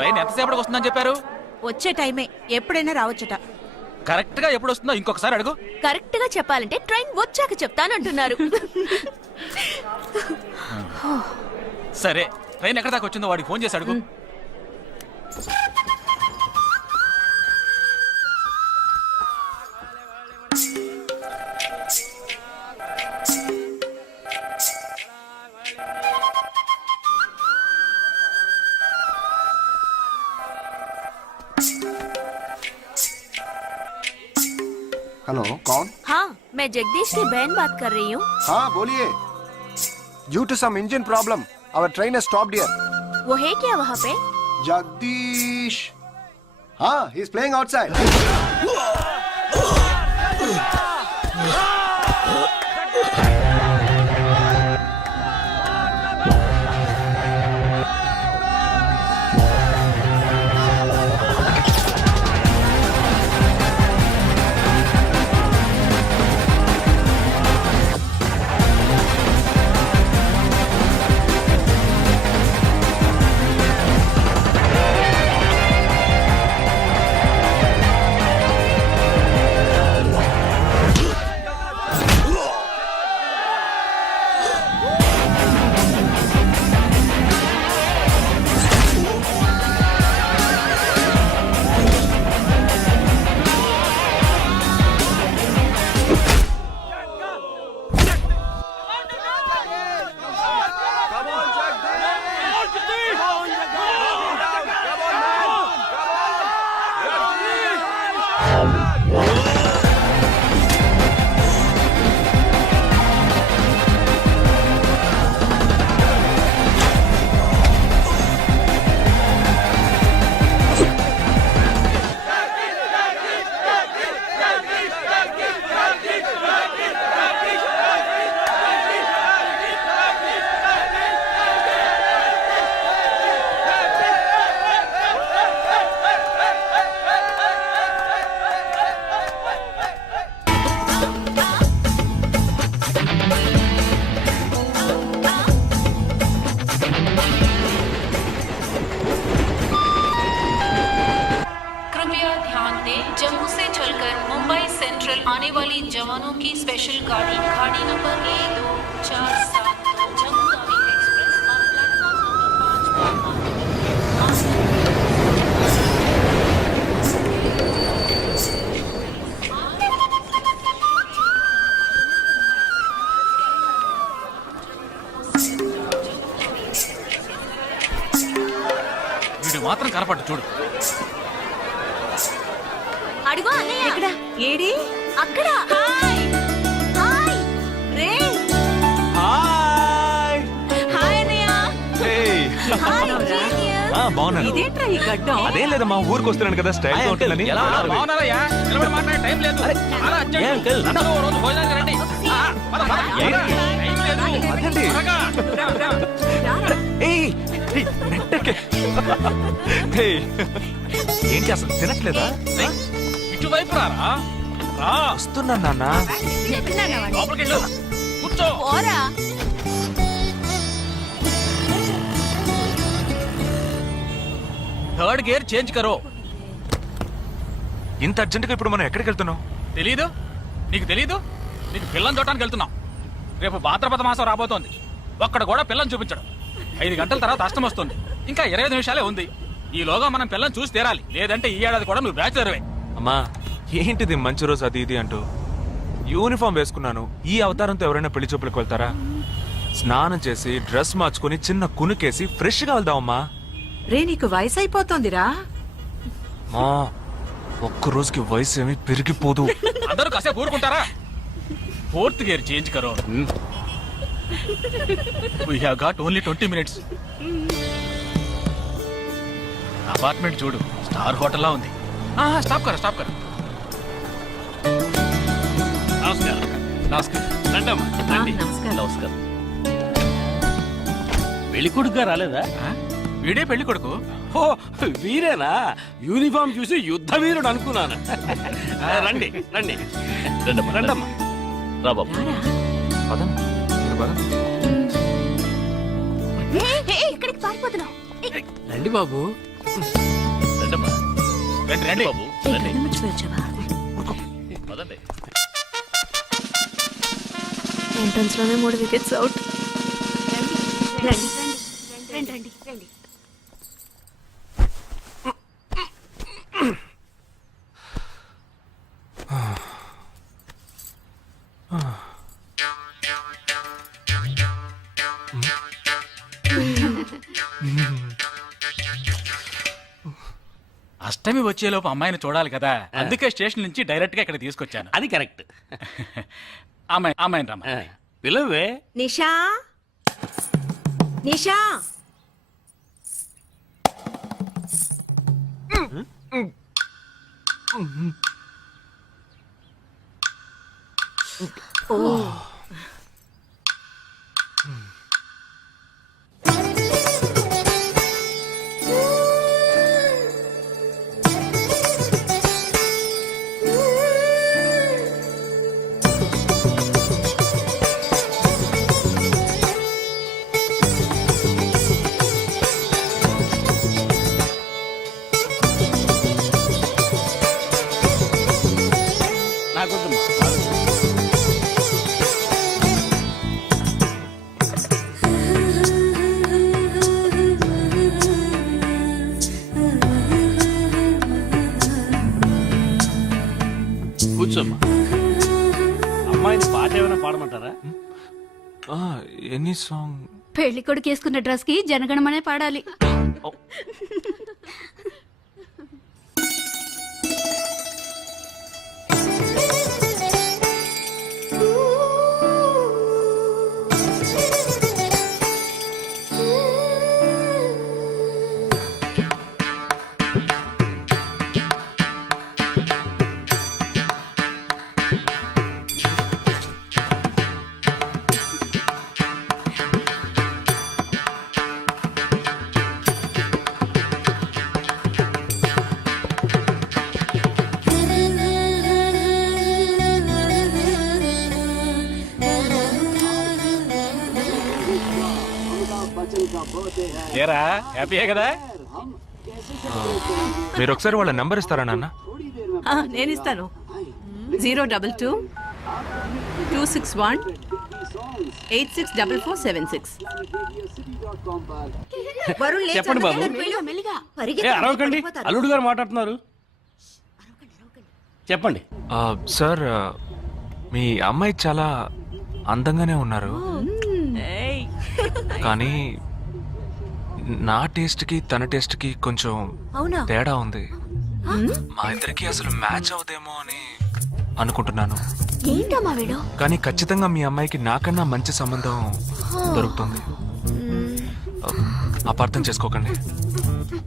Train ఎంతసేపటికి వస్తుందని చెప్పారు? వచ్చే టైమే, ఎప్పుడైనా రావచ్చట. కరెక్ట్ గా ఎప్పుడు వస్తుందో ఇంకొకసారి అడుగు. కరెక్ట్ గా చెప్పాలంటే ట్రైన్ వచ్చాక చెప్తానంటున్నారు. సరే, ట్రైన్ ఎక్కడ దాకా వచ్చిందో వాడికి ఫోన్ చేసి అడుగు. हेलो, कौन? हाँ, मैं जगदीश की बहन बात कर रही हूँ. हाँ बोलिए. Due to some engine problem, our train has stopped here. वो है क्या वहाँ पे? Jagdish. हाँ, he is playing outside. Jammu से चलकर मुंबई सेंट्रल आने वाली जवानों की स्पेशल गाड़ी गाड़ी नंबर 1247 जम्मू तावी एक्सप्रेस और प्लेटफॉर्म నంబర్ 5 వీడు మాత్రం కనపడ్డు చూడు. అడుగు అన్నయ్య. ఎక్కడ? ఏడి? అక్కడ. హాయ్ హాయ్ రే. హాయ్ హాయ్ అన్నయ్య. Hey hi genius. బాగున్నాను. ఇదేంట్రా ఈ గడ్డం? అదేం లేదమ్మా, ఊరికి వస్తున్నాను కదా, స్టైల్ గా ఉంటుందని. ఎలా బాగున్నారయ్యా? నిలబడి మాట్లాడే టైం లేదు. చాలా అర్జెంట్. అందరూ ఓ రోజు భోజనానికి రండి. పద, పద. ఏంటి? టైం లేదు. అదండి. త్వరగా. ఏయ్, ఏయ్, నెట్టకే. ఏయ్, ఏంటి అసలు తినట్లేదా? ఇటువైపు రారా. రా. వస్తున్నాను నాన్న. లోపలికి వెళ్ళు. కూర్చో. పోరా. థర్డ్ గేర్ చేంజ్ కరో. ఇంత అర్జెంటుగా ఇప్పుడు మనం ఎక్కడికి వెళ్తున్నాం? తెలీదు? నీకు తెలీదు? నీకు పిల్లని చూడటానికి వెళ్తున్నాం. రేపు భాద్రపద మాసం రాబోతోంది. ఒక్కడ కూడా పిల్లని చూపించడం. 5 గంటల తర్వాత అష్టం వస్తుంది. ఇంకా 25 నిమిషాలే ఉంది. ఈలోగా మనం పిల్లని చూసి తీరాలి. లేదంటే ఈ ఏడాది కూడా నువ్వు బ్యాచులర్వే. అమ్మా, ఏంటిది మంచి రోజు అది ఇది అంటూ? యూనిఫామ్ వేసుకున్నాను. ఈ అవతారంతో ఎవరైనా పెళ్లి చూపులకు వెళ్తారా? స్నానం చేసి డ్రెస్ మార్చుకుని చిన్న కునుకేసి ఫ్రెష్ గా వెళ్దామమ్మా. రే, నీకు వయసు అయిపోతోందిరా. మా ఒక్క రోజుకి వయసు ఏమి పెరిగిపోదు. అందరూ కాసేపు ఊరుకుంటారా? ఫోర్త్ గేర్ చేంజ్ కరో. We have got only 20 minutes. Apartment చూడు, స్టార్ హోటల్ లా ఉంది. స్టాప్ కర, స్టాప్ కర. నమస్కారం. నమస్కారం. రండమ్మా, రండి. నమస్కారం. పెళ్లి కొడుకుగా రాలేదా? వీడే పెళ్లి కొడుకు. ఓ వీరేనా? యూనిఫామ్ చూసి యుద్ధ వీరుడు అనుకున్నాను. రండి రండి రండమ్మా. రా బాబు. పదం, ఇది పదం. ఇక్కడికి పారిపోతున్నావు. రండి బాబు. రండమ్మా రండి రండి బాబు రండి మర్చిపోయొచ్చావా పదండి. ఎంట్రన్స్ లోనే 3 వికెట్స్ అవుట్. రండి రండి రండి రండి. అష్టమి వచ్చేలోపు అమ్మాయిని చూడాలి కదా, అందుకే స్టేషన్ నుంచి డైరెక్ట్ గా ఇక్కడ తీసుకొచ్చాను. అది కరెక్ట్. అమ్మాయిని రమ్మ. పిలవే. నిషా నిషా నాకొద్దమ్మా. కూర్చోమ్మా. అమ్మాయిని పాట ఏమైనా పాడమంటారా? Any song? పెళ్లి కొడుకు వేసుకున్న డ్రెస్ కి జనగణమనే పాడాలి. ఏరా హ్యాపీయే కదా? మీరు ఒకసారి వాళ్ళ నెంబర్ ఇస్తారా నాన్న? నేను ఇస్తాను. 022 261 864476. చెప్పండి బాబు. ఏ అరవకండి, అల్లుడు గారు మాట్లాడుతున్నారు. చెప్పండి. సార్, మీ అమ్మాయి చాలా అందంగానే ఉన్నారు, కానీ నా టేస్ట్ కి తన టేస్ట్ కి కొంచెం తేడా ఉంది. మా ఇద్దరికి అసలు మ్యాచ్ అవుదేమో అని అనుకుంటున్నాను. ఏంటమ్మా వీడు? కానీ ఖచ్చితంగా మీ అమ్మాయికి నాకన్నా మంచి సంబంధం దొరుకుతుంది. అపార్థం చేసుకోకండి.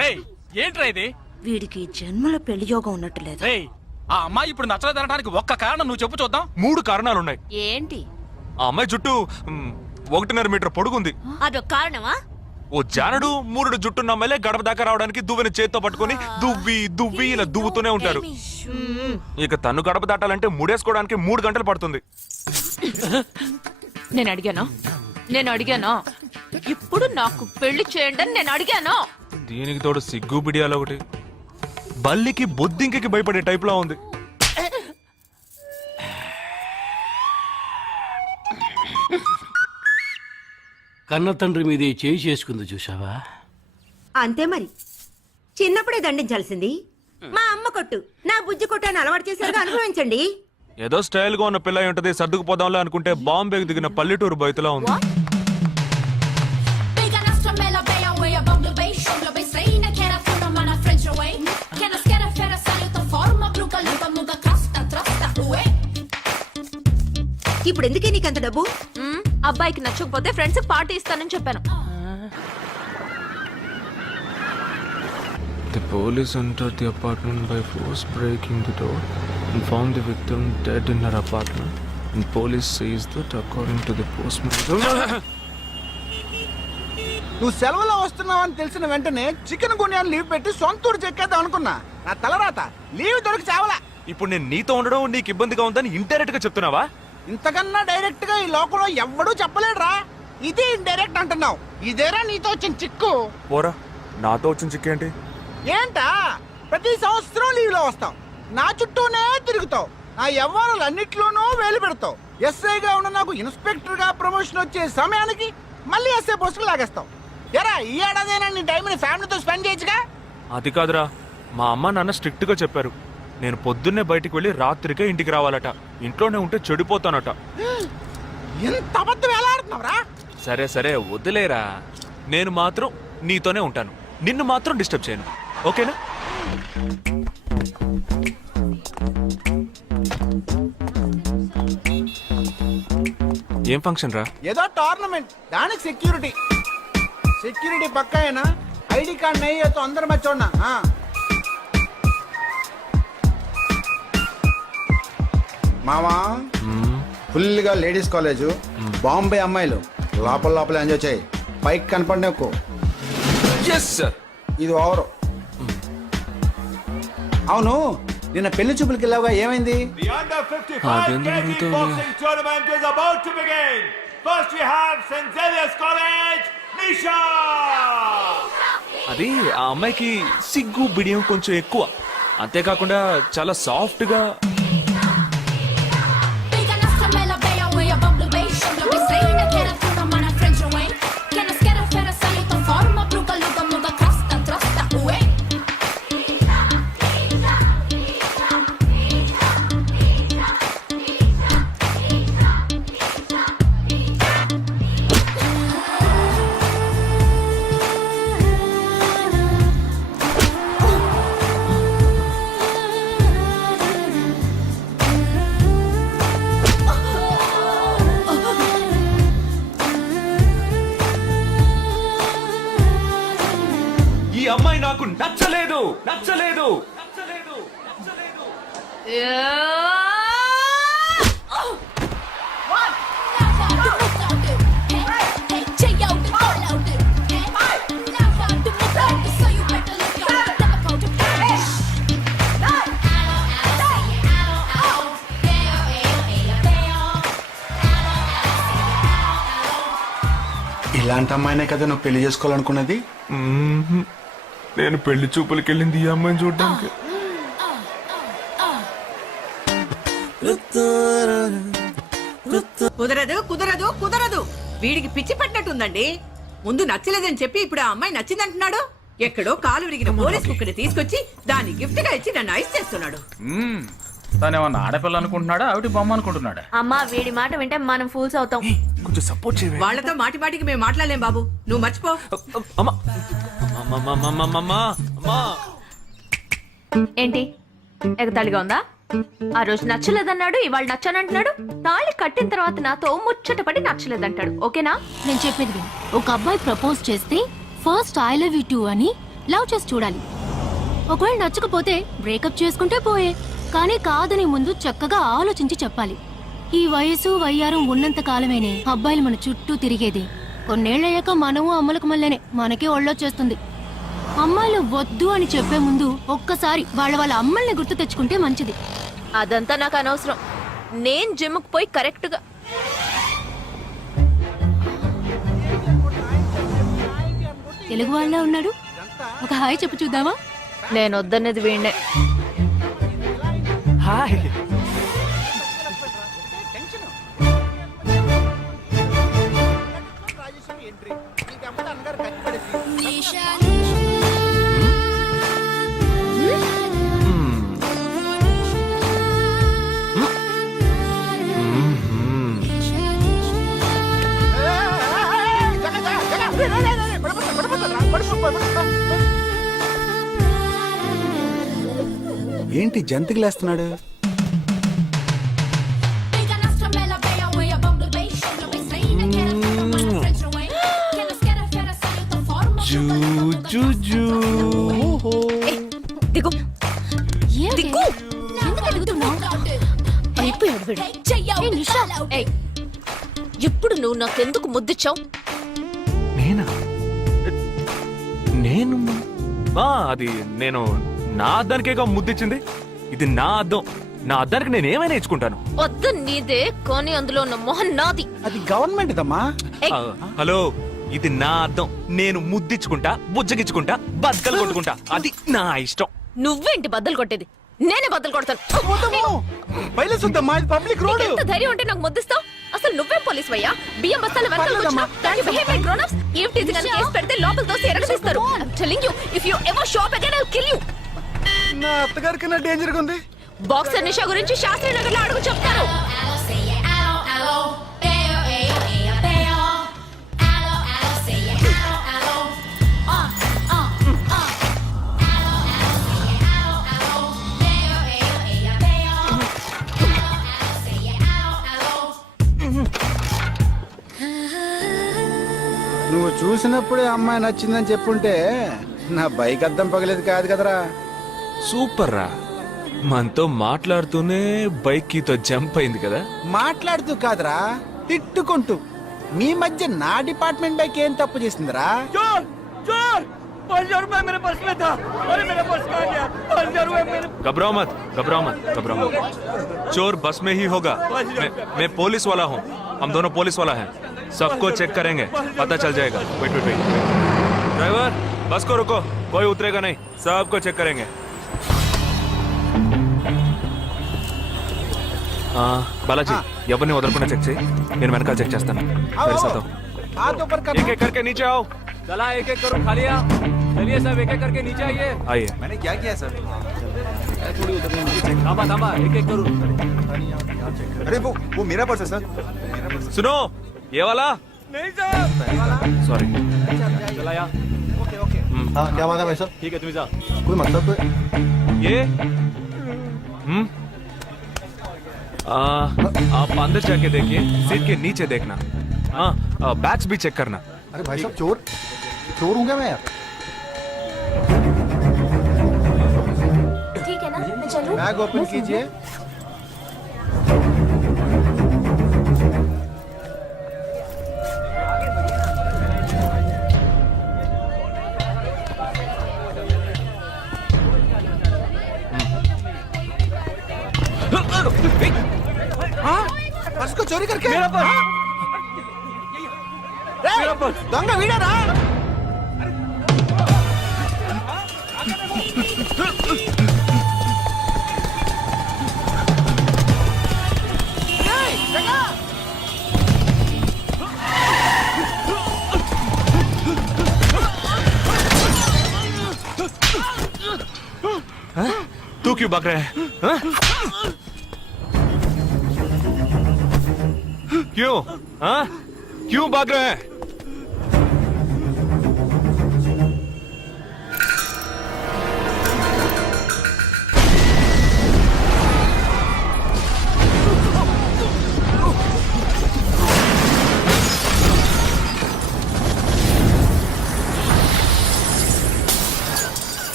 రేయ్ ఏంట్రా ఇది? వీడికి జన్మలో పెళ్లి యోగం ఉన్నట్టు లేదు. రేయ్ ఆ అమ్మాయి ఇప్పుడు నచ్చలేదనడానికి ఒక్క కారణం నువ్వు చెప్పు చూద్దాం. 3 కారణాలున్నాయి. ఏంటి? ఆ అమ్మాయి జుట్టు 1.5 మీటర్ పొడుగుంది. అదొక కారణమా? ఓ జానడు 3 జుట్టున్న అమ్మాయిలే గడప దాకా రావడానికి దువ్వెని చేత్తో పట్టుకొని దువ్వి ఇలా దువ్వుతూనే ఉంటారు. ఇక తను గడప దాటాలంటే ముడేసుకోవడానికి 3 గంటలు పడుతుంది. నేను అడిగాను ఇప్పుడు నాకు పెళ్లి చేయండి అని నేను అడిగాను. దీనికి తోడు సిగ్గు బిడియాలో ఒకటి. బల్లికి బొద్దింకి భయపడే టైప్ లో ఉంది. కన్న తండ్రి మీదే చేయి చేసుకుంది చూసావా? అంతే మరి, చిన్నప్పుడే దండించాల్సింది. మా అమ్మ కొట్టు, నా బుజ్జి కొట్టు అని అలవాటు చేశారుగా, అనుభవించండి. ఏదో స్టైల్ గా ఉన్న పిల్ల ఉంటది, సర్దుకుపోదాంలో అనుకుంటే బాంబేకి దిగిన పల్లెటూరు బయటలో ఉంది. ఇప్పుడు ఎందుకే నీకంత డబ్బు? అబ్బాయికి నచ్చకపోతే ఫ్రెండ్స్ పార్టీ ఇస్తానని చెప్పాను. The police entered the apartment by force, breaking the door and found the victim dead in her apartment. And police says that according to the postmortem. నువ్వు సెలవులో వస్తున్నావని తెలిసిన వెంటనే చికెన్ గున్యాన్ని లీవ్ పెట్టి సొంతూరు చెక్కేద్దాం అనుకున్నా. నా తలరాత లీవ్ దొరికి చావలా. ఇప్పుడు నేను నీతో ఉండడం నీకు ఇబ్బందిగా ఉందని ఇండైరెక్ట్ గా చెప్తున్నావా? ఇంతకన్నా డైరెక్ట్ గా ఈ లోకంలో ఎవ్వడూ చెప్పలేడురా. ఇది ఇండైరెక్ట్ అంటున్నావు. ఇదేరా నీతో వచ్చిన చిక్కు. పోరా, నాతో వచ్చిన చిక్కేంటి? ఏంటా ప్రతి సంవత్సరం లీవ్ లో వస్తావు, నా చుట్టూనే తిరుగుతావు, నా వ్యవహారాలు అన్నిట్లోనూ వేలు పెడతావు. ఎస్ఐగా ఉన్న నాకు ఇన్స్పెక్టర్ గా ప్రమోషన్ వచ్చే సమయానికి మళ్ళీ ఎస్ఐ పోస్టుకు లాగేస్తావు. ఎరా ఈ ఏడాదైనా నీ టైంని ఫ్యామిలీతో స్పెండ్ చేయొచ్చుగా. అది కాదురా, మా అమ్మ నాన్న స్ట్రిక్ట్ గా చెప్పారు. నేను పొద్దున్నే బయటికి వెళ్ళి రాత్రికే ఇంటికి రావాలట. ఇంట్లోనే ఉంటే చెడిపోతానట. ఎంత అబద్ధం ఎలా ఆడుతున్నావురా? సరే సరే వదిలేరా, నేను మాత్రం నీతోనే ఉంటాను, నిన్ను మాత్రం డిస్టర్బ్ చేయను, ఓకేనా? ఏం ఫంక్షన్ రా? ఏదో టోర్నమెంట్, దానికి సెక్యూరిటీ పక్కా అయినా ఐడి కార్డ్ నయ్యి తో అందరు మర్చోడినా. మామా ఫుల్ గా లేడీస్ కాలేజ్, బాంబే అమ్మాయిలు లోపల లోపల ఎంజాయ్ చేయి, పైకి కనపడినకు. ఇది ఓవర్. అవును, నిన్న పెళ్లి చూపులకి వెళ్ళావుగా, ఏమైంది? అది ఆ అమ్మాయికి సిగ్గు బిడియం కొంచెం ఎక్కువ, అంతేకాకుండా చాలా సాఫ్ట్ గా. ఈ అమ్మాయి నాకు నచ్చలేదు నచ్చలేదు నచ్చలేదు నచ్చలేదు. ఇలాంటి అమ్మాయినే కదా నువ్వు పెళ్లి చేసుకోవాలనుకున్నది? నేను పెళ్లి చూపులకి వెళ్ళింది ఈ అమ్మాయిని చూడడానికి. కుదరదు కుదరదు కుదరదు, వీడికి పిచ్చి పట్టినట్టుందండి. ముందు నచ్చలేదని చెప్పి ఇప్పుడు ఆ అమ్మాయి నచ్చిందంటున్నాడు. ఎక్కడో కాలు విరిగిన పోలీస్ కుక్కని తీసుకొచ్చి దాన్ని గిఫ్ట్ గా ఇచ్చి నన్ను ఐస్ చేస్తున్నాడు. తనేమన్నా ఆడపిల్ల అనుకుంటున్నాడా, ఆవిడ బొమ్మ అనుకుంటున్నాడా? అమ్మా వీడి మాట వింటే మనం ఫూల్స్ అవుతాం. కొంచెం సపోర్ట్ చేయవే. వాళ్ళతో మాటి మాటికి మేము మాట్లాడలేం బాబు, నువ్వు మర్చిపో. అమ్మా అమ్మా. ఏంటి ఎగతాళిగా ఉందా? ఆ రోజు నచ్చలేదన్నాడు, ఇవాళ నచ్చానంటున్నాడు. తాళి కట్టిన తర్వాత నాతో ముచ్చటపడి నచ్చలేదంటాడు. ఓకేనా? నేను చెప్పేది విను. ఒక అబ్బాయి ప్రపోజ్ చేస్తే first I love you two అని లవ్ చేసి చూడాలి. ఒకవేళ నచ్చకపోతే బ్రేకప్ చేసుకుంటే పోయే, కానీ కాదని ముందు చక్కగా ఆలోచించి చెప్పాలి. ఈ వయసు వయ్యారం ఉన్నంత కాలమేనే అబ్బాయిలు మన చుట్టూ తిరిగేది. కొన్నేళ్లయ్యాక మనము అమ్మలకు మళ్ళీనే మనకే ఒళ్ళొచ్చేస్తుంది. అమ్మాయిలు వద్దు అని చెప్పే ముందు ఒక్కసారి వాళ్ళ అమ్మల్ని గుర్తు తెచ్చుకుంటే మంచిది. అదంతా నాకు అనవసరం. నేను జిమ్కి పోయి కరెక్ట్ గా తెలుగు వాళ్ళ ఉన్నాడు, ఒక హాయ్ చెప్పు చూద్దామా? నేను వద్దనేది వీణ్ణే. హాయ్. ఏంటి జంతికి లేస్తున్నాడు? దిగు దిక్కు ఎందుకు దిగుతున్నావు? అయిపోయాడు వీడు. ఏ నిషా, ఏయ్, ఇప్పుడు నువ్వు నాకెందుకు ముద్దిచ్చావు? నేనా? నేను అది నేను నా అద్దానికేగా ముద్దిచ్చింది. ఇది నా అద్దం, నా అద్దానికి నేను ఏమైనా ఇచ్చుకుంటాను. వద్దు నీదే, కానీ అందులో ఉన్న మొహన్ నాది. అది గవర్నమెంట్ దమ్మా. హలో, ఇది నా అద్దం. నేను ముద్దిచ్చుకుంటా, బుజ్జగిచ్చుకుంటా, బద్దలు కొట్టుకుంటా. అది నా ఇష్టం. నువ్వేంటి బద్దలు కొట్టేది? నేనే బద్దలు కొడతాను. పైలే సుద్దా మాది పబ్లిక్ రోడ్. ఎంత ధైర్యం ఉంటే నాకు ముద్దిస్తావు? అసలు నువ్వే పోలీస్ వయ్యా? బియ్యం బస్తాలు వెనకాల పర్లేదమ్మా. కూర్చున్నావు. దాన్ని behave like grown-ups. ఏం టీజింగ్ అని కేసు పెడితే లోపల తోసి ఎరగదీస్తారు. I'm telling you, if you ever show up again, I'll kill you. నా అత్తగారి కన్నా డేంజర్ గా ఉంది. బాక్సర్ నిషా గురించి శాస్త్రి నగర్ లో అడుగు చెప్తారు. నువ్వు చూసినప్పుడే అమ్మాయి నచ్చిందని చెప్పుంటే నా బైక్ అద్దం పగలేదు కాదు కదరా. సూపర్ రా. మనతో మాట్లాడుతూనే బైక్ కీతో జంప్ అయింది కదా. మాట్లాడుతూ కాదురా, తిట్టుకుంటూ. మీ మధ్య నా డిపార్ట్మెంట్ బైక్ ఏం తప్పు చేసిందిరా? घबराओ मत, घबराओ मत, घबराओ मत. चोर बस में ही होगा. मैं पुलिस वाला हूँ. हम दोनों पुलिस वाला हैं. सबको चेक करेंगे, पता चल जाएगा. Wait wait wait. ड्राइवर, बस को रुको. कोई उतरेगा नहीं. सबको चेक करेंगे. బాలాజీ, ఎవరిని వదలకుండా చెక్ చేయి. నేను వెనకాల చెక్ చేస్తాను. हाथ ऊपर कर. एक एक करके नीचे आओ. चला एक एक करो, खालिया. चलिए सब एक एक करके नीचे आइए. आइए. मैंने क्या किया सर? थामा थामा, एक एक करो. अरे वो मेरा पर्स है सर. सुनो, ये वाला नहीं सर. सॉरी. चला यार. हाँ क्या बात है भाई साहब? ठीक है तुम जा. कोई मतलब तो ये आप अंदर जाके देखिए. सीट के नीचे देखना. हाँ, बैग्स भी चेक करना. अरे भाई साहब चोर चोर हूँ क्या मैं यार? ठीक है ना, मैं चलूं? बैग ओपन कीजिए. हाँ? पर्स को चोरी करके मेरा पर्स. దొంగ వీడరా? तू क्यों भाग रहा है? हाँ? क्यों? हाँ? क्यों भाग रहे हैं?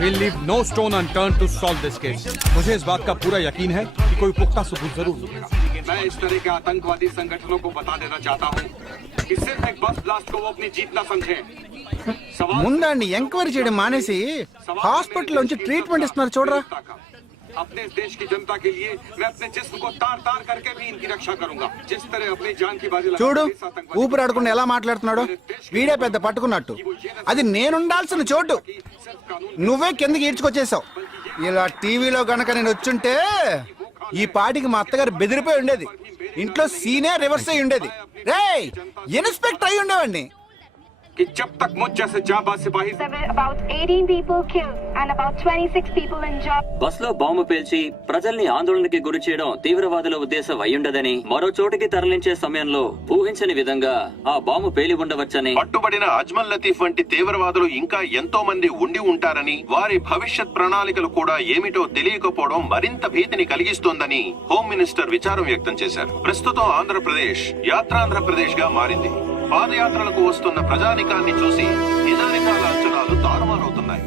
We'll leave no stone unturned to solve this case. मुझे इस बात का पूरा यकीन है कि कोई पुख्ता सबूत जरूर मिलेगा. मैं इस तरह के आतंकवादी संगठनों को बता देना चाहता हूँ कि सिर्फ एक बस ब्लास्ट को वो अपनी जीत ना समझें। सवाल ముందండి ఎంక్వైరీ చేయడం మానేసి హాస్పిటల్ నుంచి ట్రీట్మెంట్ ఇస్తున్నారు చూడరా. अपने इस देश की जनता के लिए मैं अपने जिस्म को तार तार करके भी इनकी रक्षा करूंगा। जिस तरह अपनी जान की बाजी लगा చూడు इस आतंकवादी ఊపిరాడకుండా ఎలా మాట్లాడుతున్నాడు. వీడే పెద్ద పట్టుకున్నట్టు. అది నేనుండాల్సిన చోటు నువ్వే కిందకి ఈడ్చుకొచ్చేసావు. ఇలా టీవీలో గనక నేను వచ్చుంటే ఈ పాటికి మా అత్తగారు బెదిరిపోయి ఉండేది. ఇంట్లో సీనే రివర్స్ అయి ఉండేది. రేయ్ ఇన్స్పెక్టర్ అయి ఉండేవాడిని. कि जब तक मुझ जैसे जाबाज सिपाही about 18 people killed and about 26 people injured. Bus లో బాంబు పేల్చి ప్రజల్ని ఆందోళనకి గురి చేయడం తీవ్రవాదుల ఉద్దేశం అయ్యుండదని, మరో చోటికి తరలించే సమయంలో ఊహించని విధంగా ఆ బాంబు పేలి ఉండవచ్చని, పట్టుబడిన అజ్మల్ లతీఫ్ వంటి తీవ్రవాదులు ఇంకా ఎంతో మంది ఉండి ఉంటారని, వారి భవిష్యత్ ప్రణాళికలు కూడా ఏమిటో తెలియకపోవడం మరింత భీతిని కలిగిస్తోందని హోమ్ మినిస్టర్ విచారం వ్యక్తం చేశారు. ప్రస్తుతం ఆంధ్రప్రదేశ్ యాత్రాంధ్రప్రదేశ్ గా మారింది. పాదయాత్రలకు వస్తున్న ప్రజానికాన్ని చూసి నిజానికాల అంచనాలు తారుమారవుతున్నాయి.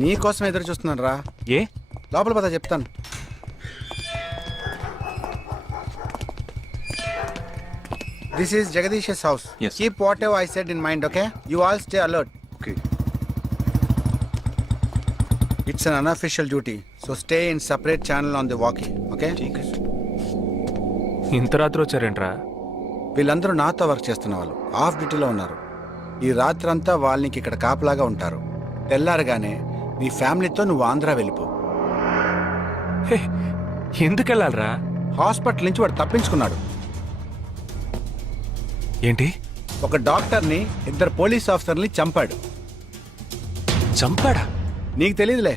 నీ కోసం ఎదురు చూస్తున్నాను రా. ఏ లోపల పద చెప్తాను. This is Jagadish house. Yes. Keep what ever I said in mind. Okay, you all stay alert. Okay. It's an unofficial duty, so stay in separate channel on the walkie. Okay, ఇంత రాత్రి వచ్చారేంట్రా? వీళ్ళందరూ నాతో వర్క్ చేస్తున్న వాళ్ళు of డ్యూటీలో ఉన్నారు. ఈ రాత్రంతా వాళ్ళకి ఇక్కడ కాపలాగా ఉంటారు. తెల్లారగానే నీ ఫ్యామిలీతో నువ్వు ఆంధ్ర వెళ్ళిపో. హే, ఎందుకు వెళ్ళాలరా? హాస్పిటల్ నుంచి వాడు తప్పించుకున్నాడు. ఏంటి? ఒక డాక్టర్ని, 2 పోలీస్ ఆఫీసర్ని చంపాడు. చంపాడా? నీకు తెలియదులే,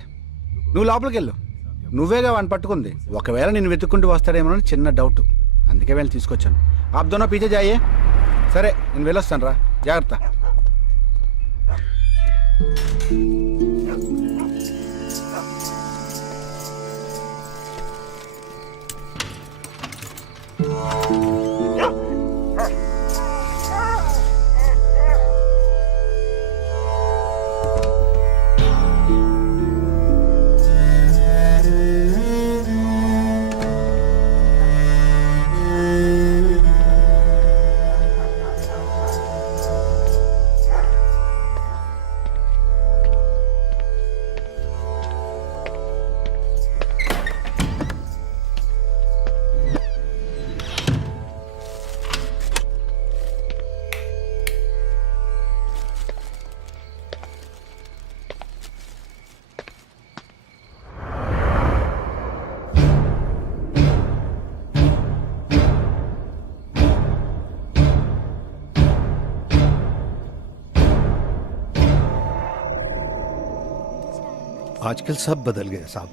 నువ్వు లోపలికి వెళ్ళు. నువ్వేగా వాడిని పట్టుకుంది. ఒకవేళ నేను వెతుక్కుంటూ వస్తాడేమో అని చిన్న డౌట్, అందుకే వెళ్ళి తీసుకొచ్చాను. ఆప్ దోనో పీछे जाइए. సరే నేను వెళ్ళొస్తాను రా, జాగ్రత్త. आजकल सब बदल गया साहब.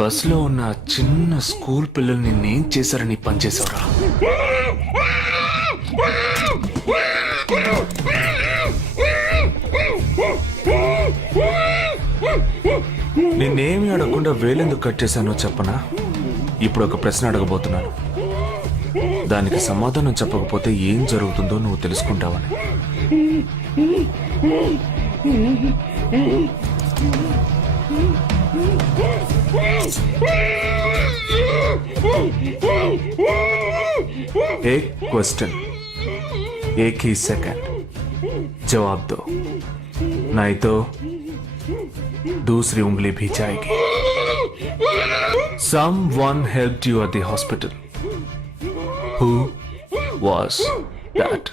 బస్లో ఉన్న చిన్న స్కూల్ పిల్లల్ని నేను చేశారని పనిచేశావురా. నిన్నేమి అడగకుండా వేలెందుకు కట్ చేశానో చెప్పనా? ఇప్పుడు ఒక ప్రశ్న అడగబోతున్నాను. దానికి సమాధానం చెప్పకపోతే ఏం జరుగుతుందో నువ్వు తెలుసుకుంటావని. एक क्वेश्चन एक ही सेकंड जवाब दो, नहीं तो दूसरी उंगली भी जाएगी. Someone helped you at the hospital. Who was that?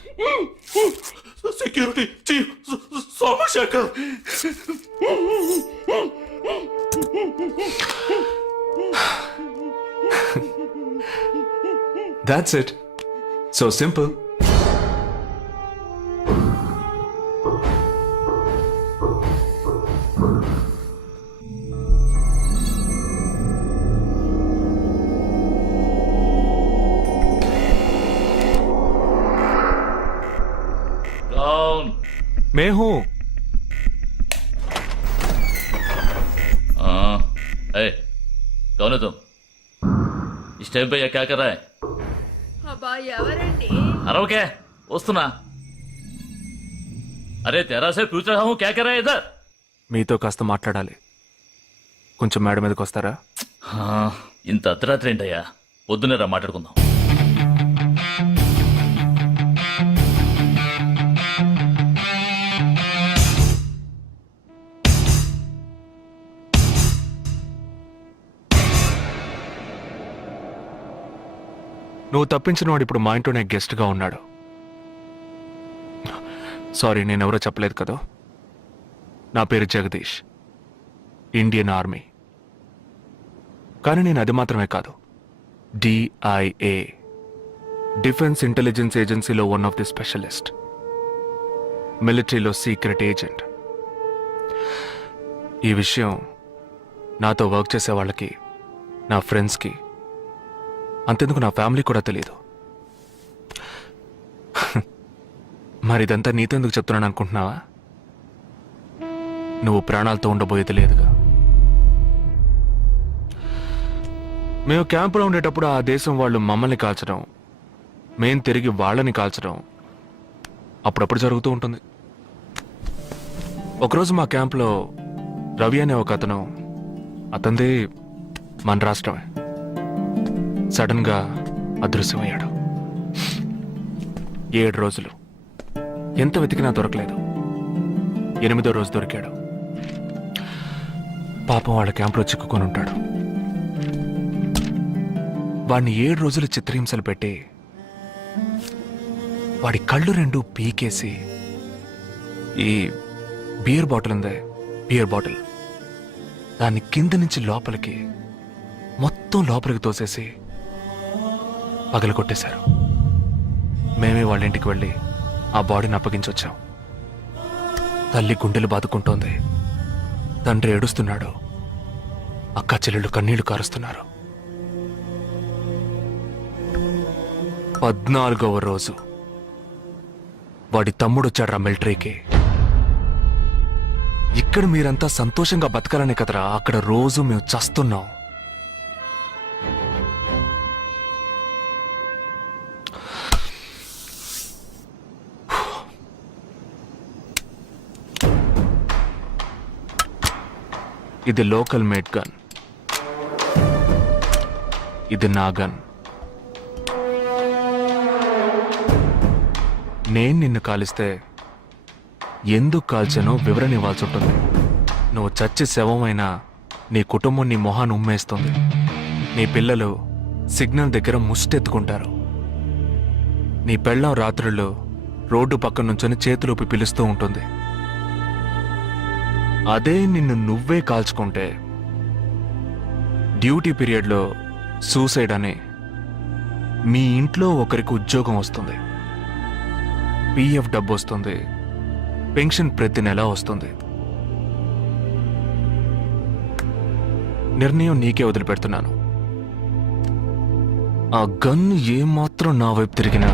Security chief Somashekar. That's it. So simple. कौन? मैं हूं. हाँ, कौन है तुम? इस टाइम पे ये क्या कर रहा है? अरे वस्तुना. अरे तेरा से पूछ रहा हूँ क्या कर रहा है इधर? మీతో కాస్త మాట్లాడాలి. కొంచెం మేడ మీదకి వస్తారా? ఇంత అర్ధరాత్రి ఏంటయ్యా? పొద్దునే రా మాట్లాడుకుందాం. నువ్వు తప్పించిన వాడు ఇప్పుడు మా ఇంట్లోనే గెస్ట్గా ఉన్నాడు. సారీ, నేనెవరో చెప్పలేదు కదా. నా పేరు జగదీష్, ఇండియన్ ఆర్మీ. కానీ నేను అది మాత్రమే కాదు, DIA, డిఫెన్స్ ఇంటెలిజెన్స్ ఏజెన్సీలో వన్ ఆఫ్ ది స్పెషలిస్ట్, మిలిటరీలో సీక్రెట్ ఏజెంట్. ఈ విషయం నాతో వర్క్ చేసే వాళ్ళకి, నా ఫ్రెండ్స్కి, అంతెందుకు నా ఫ్యామిలీ కూడా తెలియదు. మరి ఇదంతా నీతెందుకు చెప్తున్నాను అనుకుంటున్నావా? నువ్వు ప్రాణాలతో ఉండబోయేది లేదుగా. మేము క్యాంపులో ఉండేటప్పుడు ఆ దేశం వాళ్ళు మమ్మల్ని కాల్చడం, మేం తిరిగి వాళ్ళని కాల్చడం అప్పుడప్పుడు జరుగుతూ ఉంటుంది. ఒకరోజు మా క్యాంప్లో రవి అనే ఒక అతను, అతనిది మన రాష్ట్రమే, సడన్ గా అదృశ్యమయ్యాడు. 7 రోజులు ఎంత వెతికినా దొరకలేదు. 8వ రోజు దొరికాడు. పాపం వాళ్ళ క్యాంపులో చిక్కుకొని ఉంటాడు. వాడిని 7 రోజులు చిత్రహింసలు పెట్టి వాడి కళ్ళు 2 పీకేసి ఈ బియర్ బాటిల్ ఉందే, బియర్ బాటిల్, దాన్ని కింద నుంచి లోపలికి, మొత్తం లోపలికి తోసేసి పగలు కొట్టేశారు. మేమే వాళ్ళ ఇంటికి వెళ్ళి ఆ బాడీని అప్పగించొచ్చాం. తల్లి గుండెలు బాదుకుంటోంది, తండ్రి ఏడుస్తున్నాడు, అక్క చెల్లెళ్ళు కన్నీళ్లు కారుస్తున్నారు. 14వ రోజు వాడి తమ్ముడొచ్చాడ్రా మిలిటరీకి. ఇక్కడ మీరంతా సంతోషంగా బతకాలనే కదరా అక్కడ రోజు మేము చస్తున్నాం. ఇది లోకల్ మేడ్ గన్, ఇది నా గన్. నేను నిన్ను కాలిస్తే ఎందుకు కాల్చానో వివరణ ఇవ్వాల్సి ఉంటుంది. నువ్వు చచ్చి శవమైనా నీ కుటుంబం నీ మొహాన్ని ఉమ్మేస్తుంది. నీ పిల్లలు సిగ్నల్ దగ్గర ముష్టెత్తుకుంటారు. నీ పెళ్ళం రాత్రుళ్ళు రోడ్డు పక్క నుంచొని చేతులూపి పిలుస్తూ ఉంటుంది. అదే నిన్ను నువ్వే కాల్చుకుంటే డ్యూటీ పీరియడ్లో సూసైడ్ అని మీ ఇంట్లో ఒకరికి ఉద్యోగం వస్తుంది, పిఎఫ్ డబ్బు వస్తుంది, పెన్షన్ ప్రతి నెల వస్తుంది. నిర్ణయం నీకే వదిలిపెడుతున్నాను. ఆ గన్ ఏమాత్రం నా వైపు తిరిగినా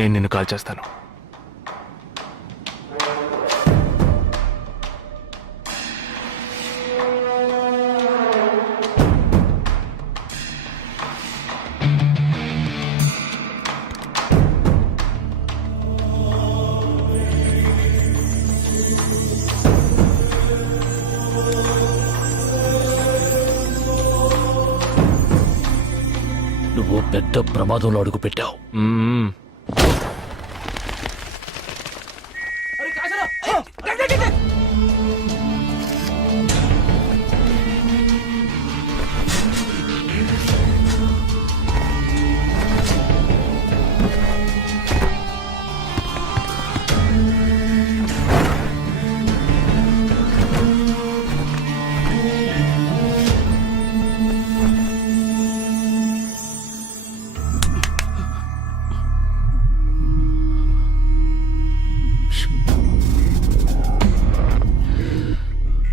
నేను నిన్ను కాల్చేస్తాను. నువ్వు పెద్ద ప్రమాదంలో అడుగు పెట్టావు.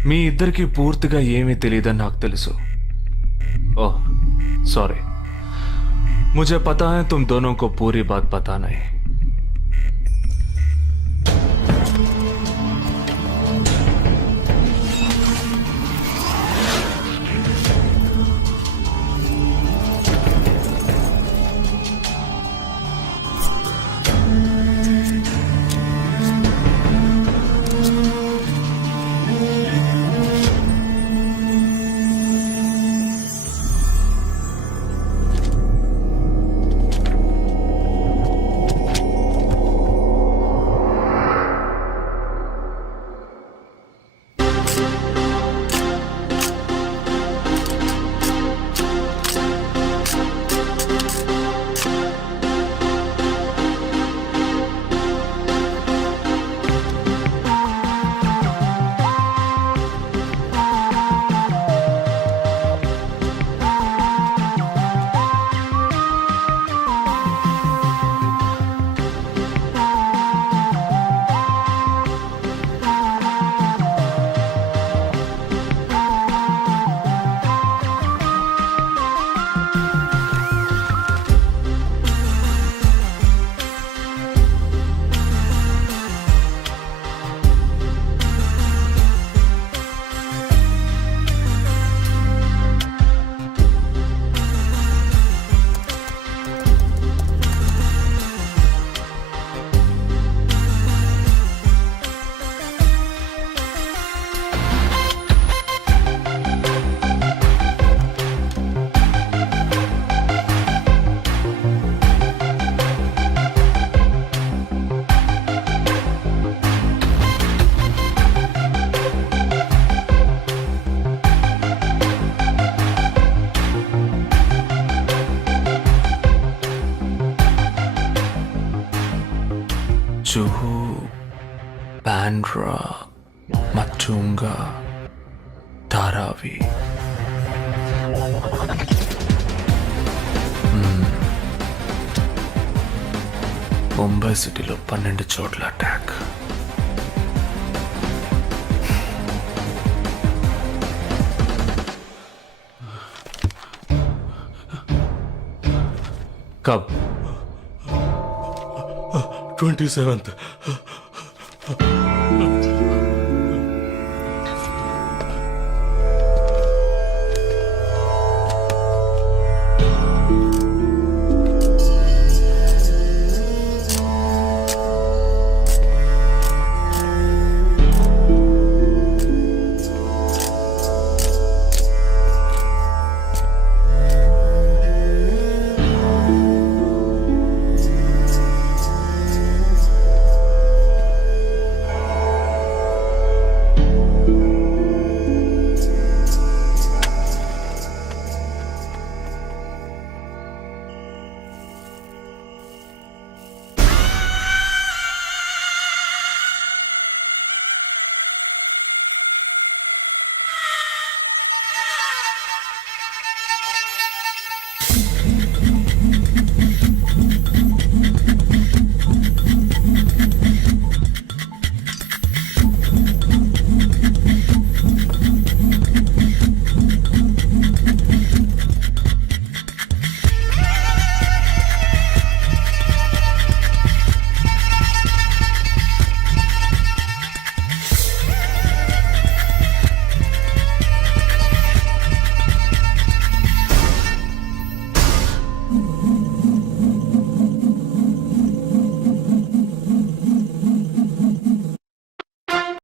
మీ ఇద్దరికి పూర్తిగా ఏమీ తెలియదని నాకు తెలుసు. ఓह सॉरी, मुझे पता है तुम दोनों को पूरी बात पता नहीं. जुहू, बांद्रा, मटुंगा, धारावी. ముంబై సిటీలో 12 చోట్ల అటాక్. कब? 27th.